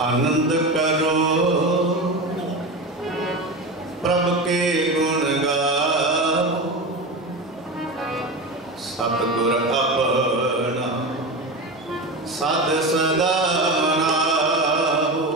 आनंद करो प्रभु के गुण गाओ, सतगुर अपना सद सदा राहो।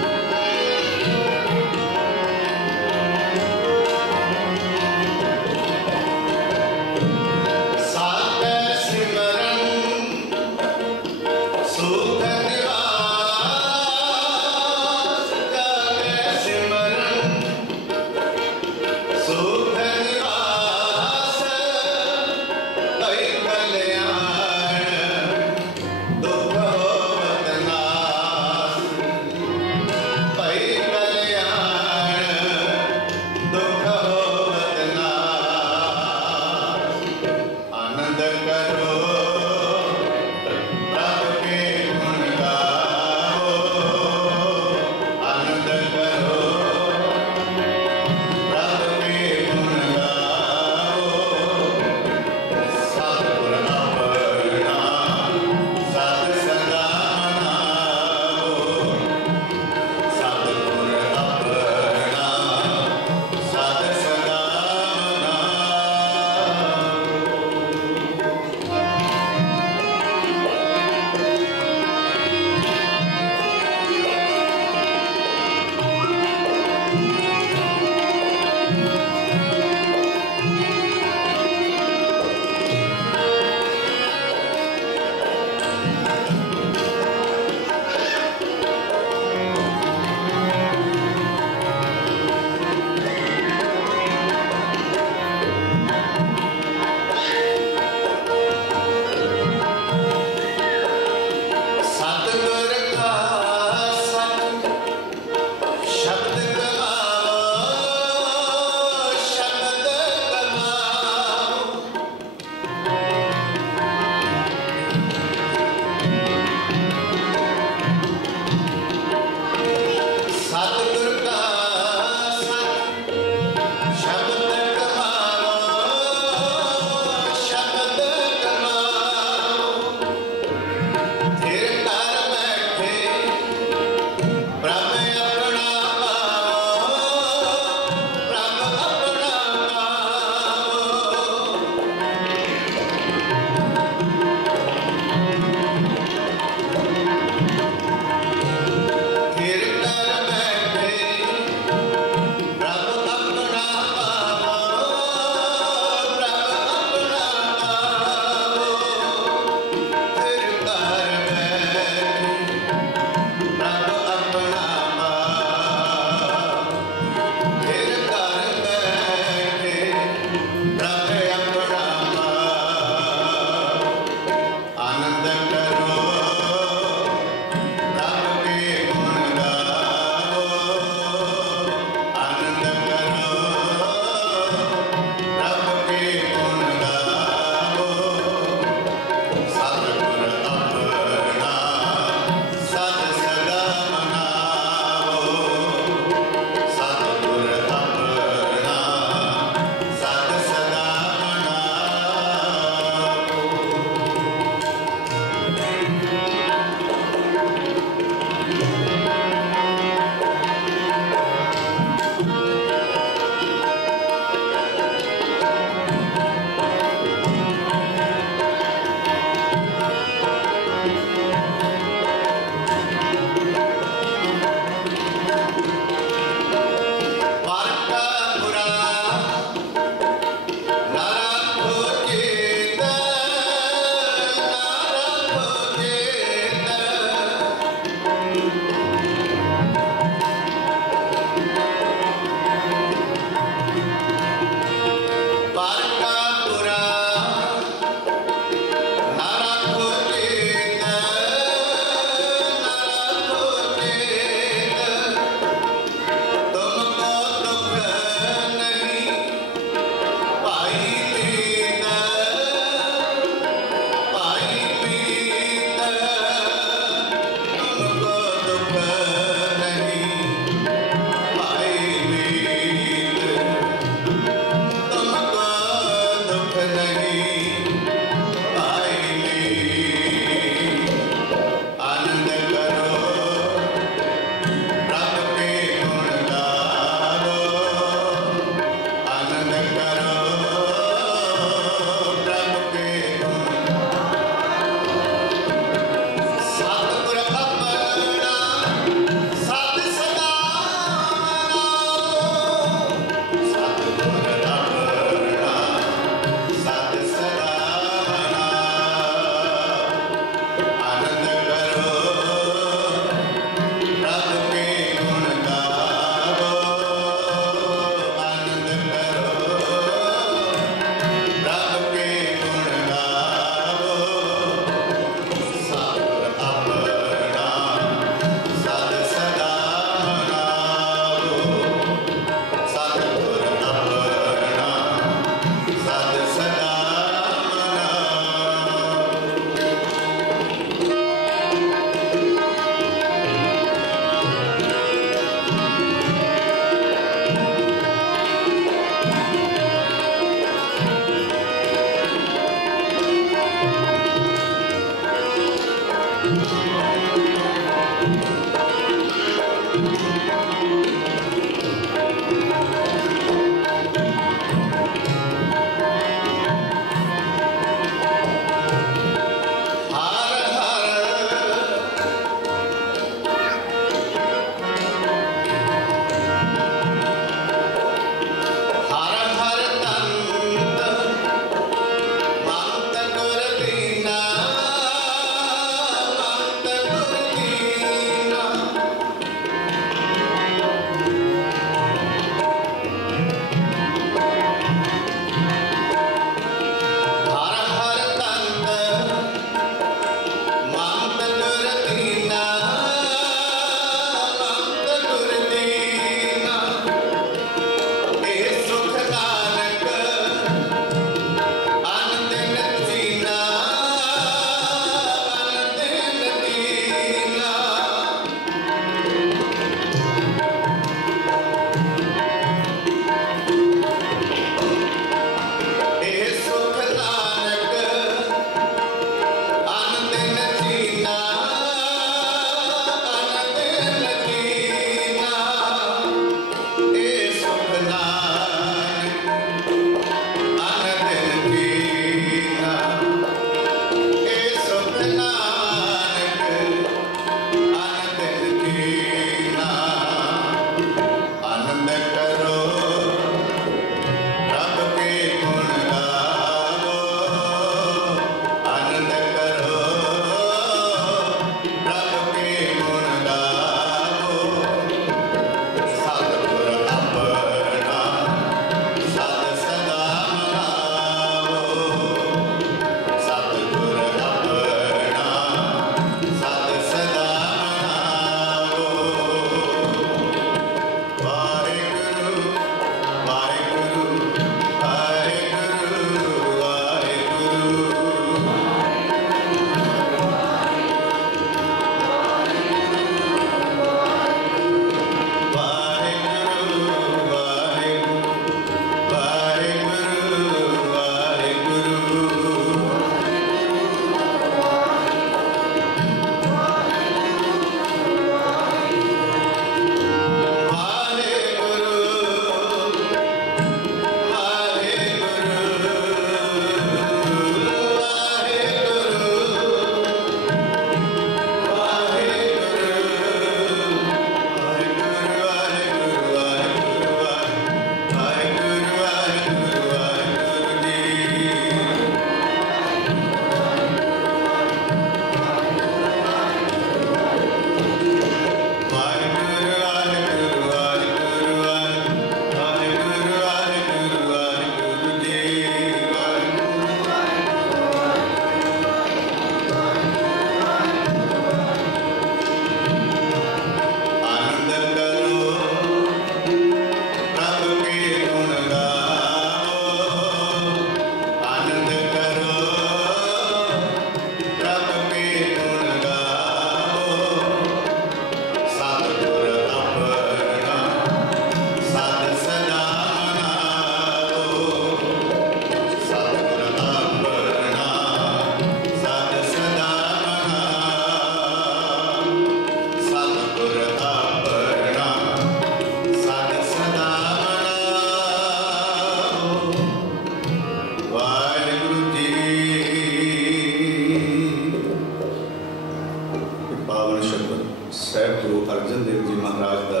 अर्जन देव जी महाराज का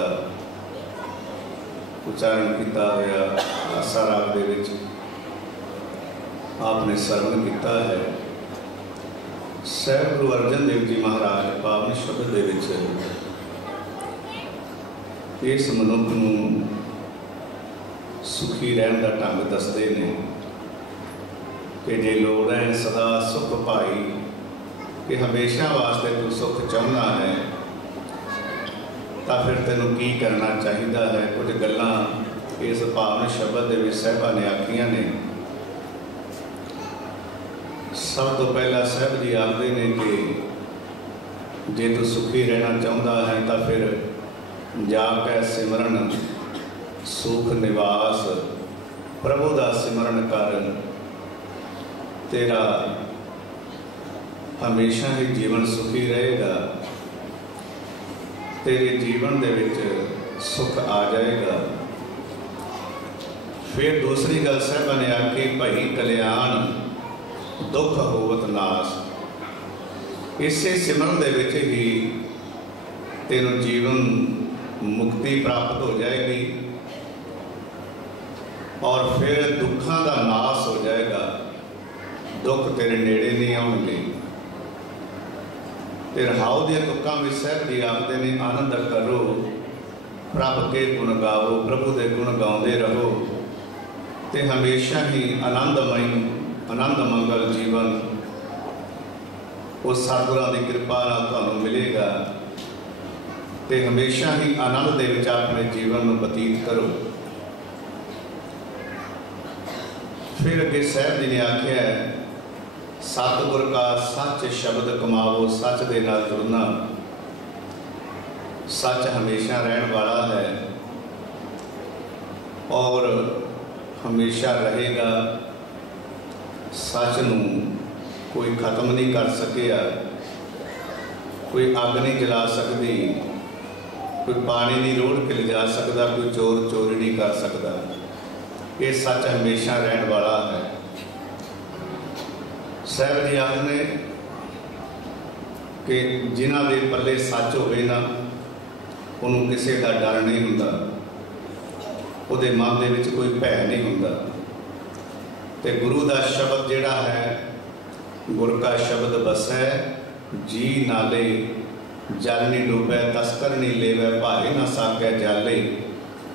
उच्चारण किया होया आसा राग दे विच आपने सरवण किया है। सैब गुरु अर्जन देव जी महाराज पावन शब्द दे विच इस मनुख नूं सुखी रहन का ढंग दसदे ने कि जे लोड़ है सदा सुख पाई कि हमेशा वास्ते तू सुख चाहना है तो फिर तेनों की करना चाहिए है। कुछ गल्लां इस पावन शब्द दे विच साहिबां ने आखियां ने। सब तो पहला साहिब जी आखदे ने कि जे तू सुखी रहना चाहता है तो फिर जाके सिमरन सुख निवास प्रभु का सिमरन कर, तेरा हमेशा ही जीवन सुखी रहेगा, तेरे जीवन दे विच सुख आ जाएगा। फिर दूसरी गल साहिबां ने आखी भई कल्याण दुख होवत नास। इसे सिमरन दे विच ही तेनों जीवन मुक्ति प्राप्त हो जाएगी और फिर दुखों का नाश हो जाएगा, दुख तेरे नेड़े नहीं आउणगे। ते रहाओ दियां तुकां विच साहिब जी आखदे ने आनंद करो प्रभ के गुण गाओ, प्रभु के गुण गाउंदे रहो ते हमेशा ही आनंदमय आनंद मंगल जीवन उस सतगुरां दी कृपा नाल तुहानूं मिलेगा ते हमेशा ही आनंद दे विच अपने जीवन नूं बतीत करो। फिर अगे साहिब जी ने आख्या सतगुर का सच शब्द कमाओ, सच दे नाल जुड़ना। सच हमेशा रहने वाला है और हमेशा रहेगा। सच नूं कोई खत्म नहीं कर सकिया, कोई अग नहीं जला सकती, कोई पानी नहीं रोड़ के ले जा सकता, कोई चोर चोरी नहीं कर सकता। ये सच हमेशा रहने वाला है। साहिब जी आखने कि जिन्हां दे पल्ले सच होवे ना उन्होंने किसी का डर नहीं हुंदा, उहदे मन दे विच कोई भय नहीं हुंदा। ते गुरु का शब्द जिहड़ा है गुर का शब्द बसै जी नाले, जल नहीं डूबै तस्कर नहीं लेवै भारे ना साकै जाले।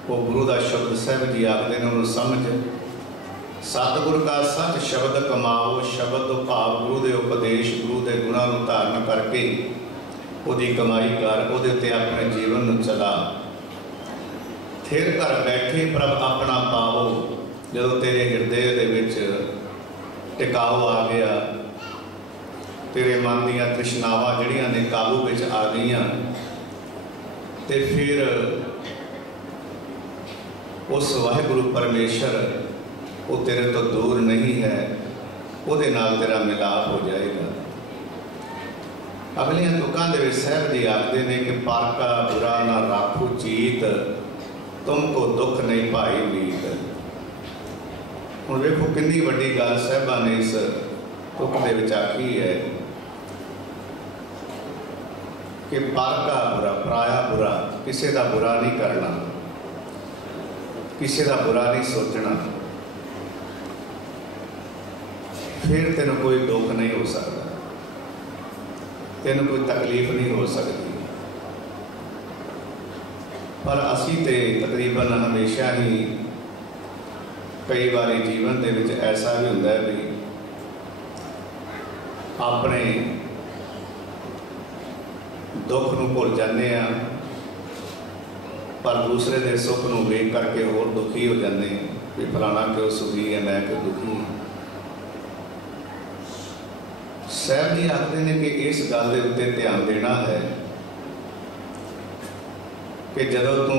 वो गुरु का शब्द साहिब जी आखते हैं उन्होंने समझ। सतगुर का सच शब्द कमाओ, शब्द तो भाव गुरु के उपदेश गुरु के गुणों को धारण करके उसकी कमाई कर, वो अपने जीवन में चला। फिर घर बैठे प्रभ अपना पाओ, जो तेरे हृदय दे विच टिकाओ आ गया, तेरे मन दियां तृष्णावां जिहड़ियां ने काबू विच आ गईयां ते फिर उस वाहिगुरु परमेश्वर वो तेरे तो दूर नहीं है, उहदे नाल तेरा मिलाप हो जाएगा। अगलियां तुकां दे विच साहिब जी आखदे ने कि पर का बुरा ना राखो चीत, तुमको दुख नहीं भाई मीत। हुण वेखो कितनी वड्डी गल साहिबां ने इस तुक दे विच आखी है कि पर का बुरा पराया बुरा, किसी का बुरा नहीं करना, किसी का बुरा नहीं सोचना, फिर तेन कोई दुख नहीं हो सकता, तेन कोई तकलीफ नहीं हो सकती। पर असी तो तकरीबन हमेशा ही कई बार जीवन के विच ऐसा भी होंदा है भी अपने दुख नूं भुल जाते हैं, पर दूसरे के सुख नूं वेख करके होर दुखी हो जाते हैं भी फलाना क्यों सुखी है, मैं क्यों दुखी। साहिब जी आखते हैं कि इस गल के उत्ते ध्यान देना है कि जदों तू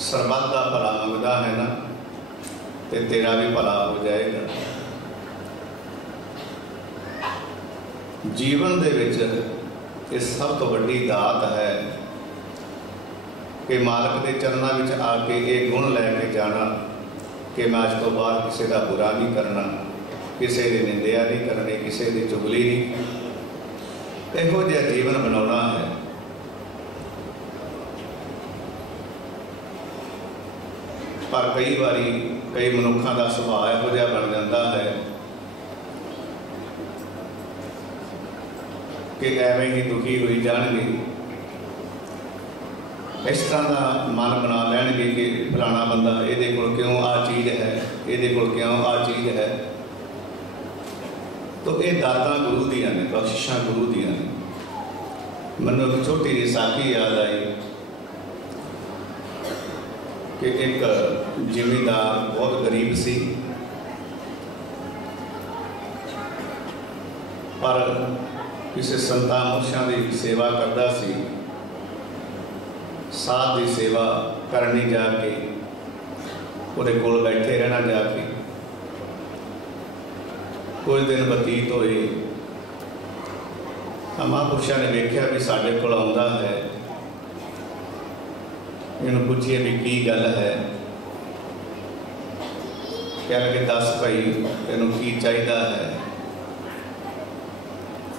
सरबत का भला मंगदा है ना तो तेरा भी भला हो जाएगा। जीवन दे विच ये सब तो वड्डी दात है कि मालक के चरणों में आके ये गुण लैके जाना कि मैं अज तो बाद किसी का बुरा नहीं करना, किसी की निंदिया नहीं करनी, किसी की चुगली नहीं, इहो जिहा जीवन बनाना है। कई बारी कई मनुखों का सुभाव इहो जिहा बन जाता है कि एवें ही दुखी होई जाणगे, इस तरह का मन बना लैणगे कि फलाना बंदा इहदे कोल क्यों आ चीज़ है, इहदे कोल क्यों आ चीज़ है। तो ये दातां गुरु दियां ने, बख्शिशां गुरु दियां ने। मैनूं एक छोटी जी साखी याद आई कि एक जिमीदार बहुत गरीब सी, पर किसी संतां मुर्शिदां की सेवा करता सी। साध की सेवा करनी जाके उहदे कोल बैठे रहना जाके। कुछ दिन बतीत होए, महापुरुषों ने वेख्या भी साडे कोल आउंदा है, इन्हूं पुछिए भी की गल है। कह लगे दस भाई तैनूं की चाहिदा है।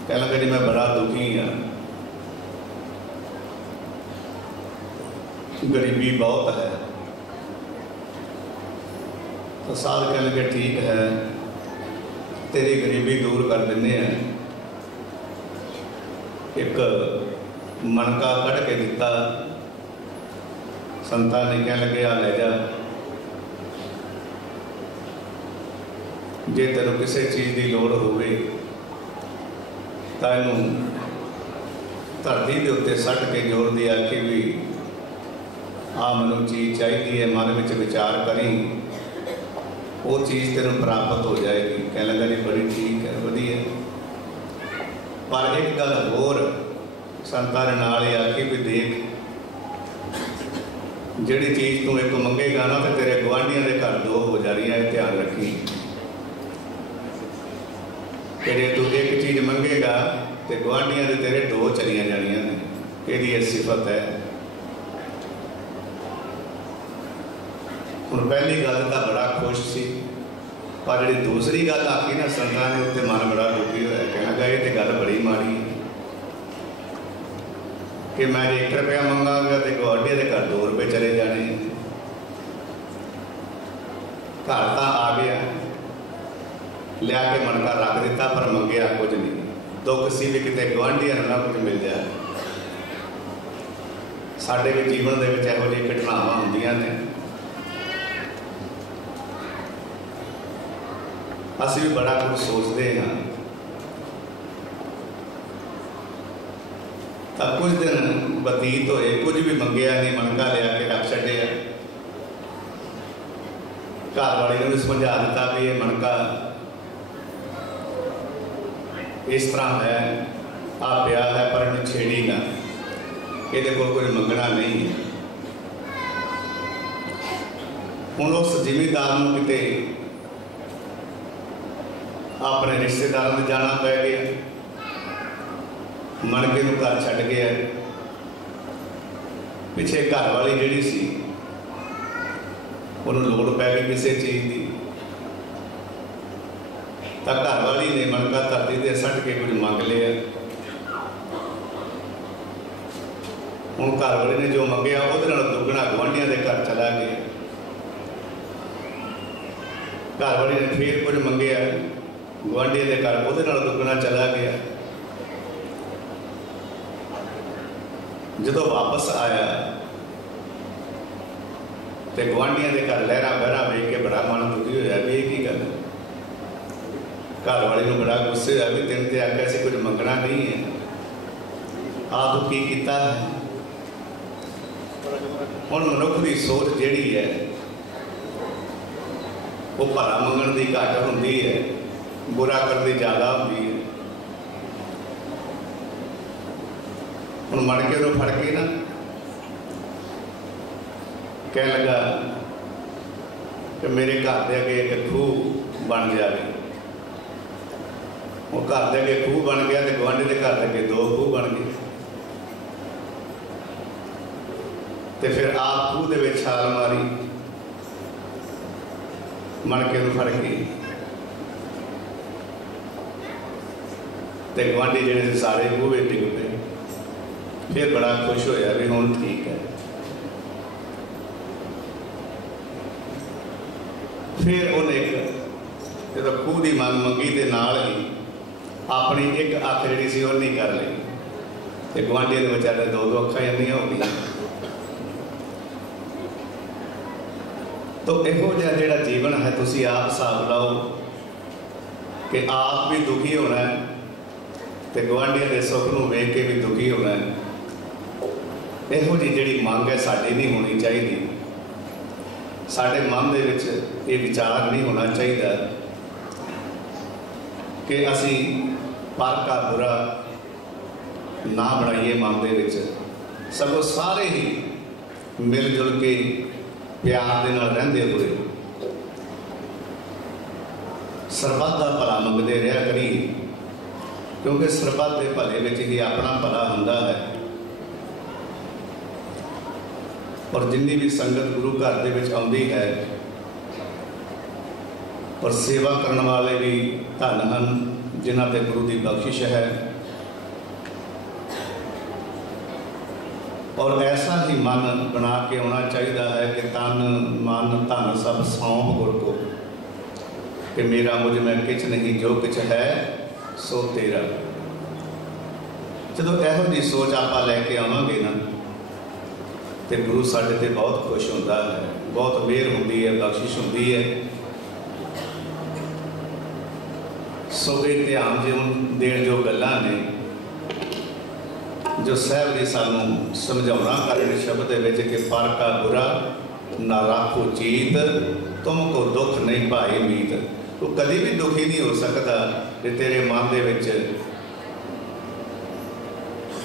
कह लगे जी मैं बड़ा दुखी हाँ, गरीबी बहुत है। तो साध कह लगे ठीक है, तेरी गरीबी दूर कर देने हैं। एक मनका कढ़ के दिता, संतां ने कह लगे आ ले जा, जे तेनों किसी चीज़ की लोड़ होवे तां इहनूं धरती के उत्ते सट के जोर दी आखी भी आ मैनूं चीज़ चाहिए है, मन में विचार करी, वो चीज़ तेनों प्राप्त हो जाएगी। कह लगा जी बड़ी ठीक है, वधिया। पर एक गल होर संतां ने नाल ही आखी भी देख, जिहड़ी चीज़ तू एक मंगेगा ना तो तेरे गुआढ़ियां दे घर दो हो जानियां, ध्यान रखी। कि जे तू एक चीज़ मंगेगा तो गुआढ़ियां दे तेरे दो चलियां जानियां ने, इहदी सिफत है। हुण पहली गल तो बड़ा खुश सी, पर जी दूसरी गल आखी ना संतां ने उत्ते मन बड़ा दुखी होया। कहना गया ये तो गल बड़ी माड़ी है कि मैं 1 रुपया मंगांगा तो गुआढ़िया के घर 2 रुपये चले जाने। घर तो आ गया, लिया के मनका रख दिता, पर मंगया कुछ नहीं। दुख सी भी किते गुआढ़िया ना कुछ मिल जाए। साडे भी जीवन दे विच इहो जिही घटनावां हुंदियां ने। असीं भी बड़ा कुछ सोचते हाँ। तो कुछ दिन बतीत होए, कुछ भी मंगया नहीं, मनका लिया के रख छड्डिया। घर वाली ने भी समझा दिता भी ये मनका इस तरह है, आ पिया है, पर इन्हूं छेड़ी ना, ये कोल कोई मंगना नहीं है। हुण उस जिमीदार नूं किते अपने रिश्तेदारों में जाना पै गया, मनके नूं घर छड्ड गया। पिछे घर वाली जिहड़ी सी उन्होंने लोड़ पै गई किसी चीज़ की, तो घर वाली ने मनका धरती से सट के कुछ मंग लिया। हुण घर वाले ने जो मंगया उहदे नाल दुगना गुआढ़ियां दे घर चला गया। घर वाली ने फिर कुछ मंगया, गुआढ़िया के घर उहदे नाल दुगना चला गया। जदों वापस आया तो गुआढ़िया के घर लहरा बहरा वेख के बड़ा मन दुखी होया भी ये की गल। घर वाले नूं बड़ा गुस्से होया भी तेन ते आख्या सी कुछ मंगना नहीं है, आ तू की कीता है। हुण मनुख की सोच जिहड़ी है वो भला मंगण की घट हुंदी है, बुरा करनी ज़्यादा होती है। हुण मणके नूं फड़ के ना कह लगा कि मेरे घर के अगे एक खूह बन जाए। वो घर के अगे खूह बन गया तो गुआढ़ी के घर अगे 2 खूह बन गए। तो फिर आप खूह दे विच छाल मारी, मणके नूं फड़ के, तो गुआढ़ी जिहड़े सारे खूह विच डिग पे। फिर बड़ा खुश होया भी हुण ठीक है। फिर उन्हें जो खूह की मंग मंगी के नाल ही अपनी एक अख जी वो नहीं कर ली, तो गुआढ़ियों के बेचारे दो दो अखा इन्नियां हो गई। तो इहो जिहा जिहड़ा जीवन है तुसी आप हिसाब लाओ कि आप भी दुखी होना है तो गुआढ़ियों के सुख नूं वेख के भी दुखी होना है। इहो जी जिहड़ी मंग है साडी नहीं होनी चाहिए, साडे मन दे विच ये विचार नहीं होना चाहिए कि असी पर का बुरा ना बनाइए मन दे विच, सगों सारे ही मिलजुल के प्यार दे नाल रहिंदे हुए सरबत का भला मंगते रहा करिए, क्योंकि सरबत के भले विच ही अपना भला हुंदा है। और जिन्नी भी संगत गुरु घर दे विच आउंदी है और सेवा करने वाले भी धन हन जिन्हां ते गुरु की बख्शिश है। और ऐसा ही मन बना के आना चाहिए है कि तन मन धन सब सौंप गुर को, कि मेरा मुझ में किछ नहीं जो किछ है सो तेरा। जो यहो जी सोच आप लैके आवांगे ना तो गुरु साडे ते बहुत खुश होंदा है, बहुत मेहर होंदी है, बख्शिश होंदी है। सो ये ध्यान देण जो गल्लां ने जो साहब जी सानू समझाउणा करन शब्द विच कि पर का बुरा ना राखो चीत, तुमको दुख नहीं भाई मीत। तो कभी भी दुखी नहीं हो सकता कि तेरे मन दे विच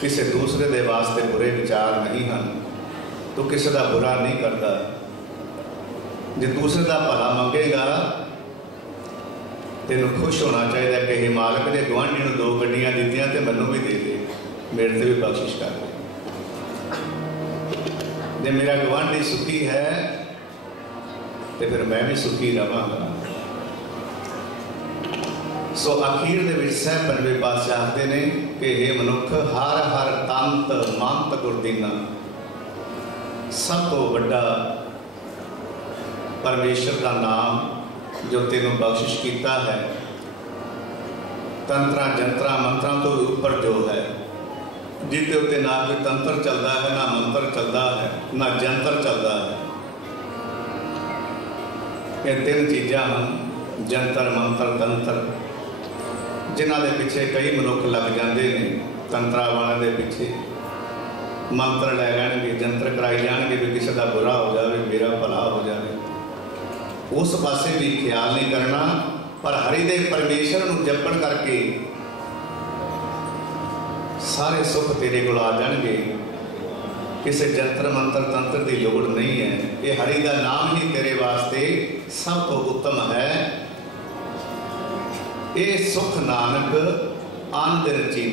किसी दूसरे दे वास्ते बुरे विचार नहीं हैं, तो किसी का बुरा नहीं करता। जो दूसरे का भला मंगेगा तेन खुश होना चाहिए कि हे मालक ने गुआढ़ी नूं 2 गड्डियां दित्तियां ते मैनूं भी दे दे, मेरे से भी बख्शिश कर दे। जे मेरा गुआढ़ी सुखी है तो फिर मैं भी सुखी रहांगा। सो अखीर दे विच साहब पंजवें पातशाह आखदे ने कि हे मनुख हर हर तंत मंत गुरदीना, सब तो वड्डा परमेश्वर का नाम जो तेनों बख्शिश किया है, तंत्रा जंत्रा मंत्रा तो ऊपर जो है, जिसके उत्ते ना कोई तंत्र चलता है, ना मंत्र चलता है, ना जंत्र चलता है। ये 3 चीज़ां हैं, जंतर मंत्र तंत्र, जिन्हां दे पिछे कई मनुख लग जाते हैं। तंत्रा वालों के पिछे मंत्र लै लैणगे, जंत्र कराई जाएंगे भी किसी का बुरा हो जाए, मेरा भला हो जाए। उस पासे भी ख्याल नहीं करना, पर हरिदेव परमेश्वर को जपण करके सारे सुख तेरे को आ जाएंगे। किसी जंत्र मंत्र तंत्र की लोड़ नहीं है, ये हरि का नाम ही तेरे वास्ते सब तो उत्तम है। ये सुख नानक आनंद रची।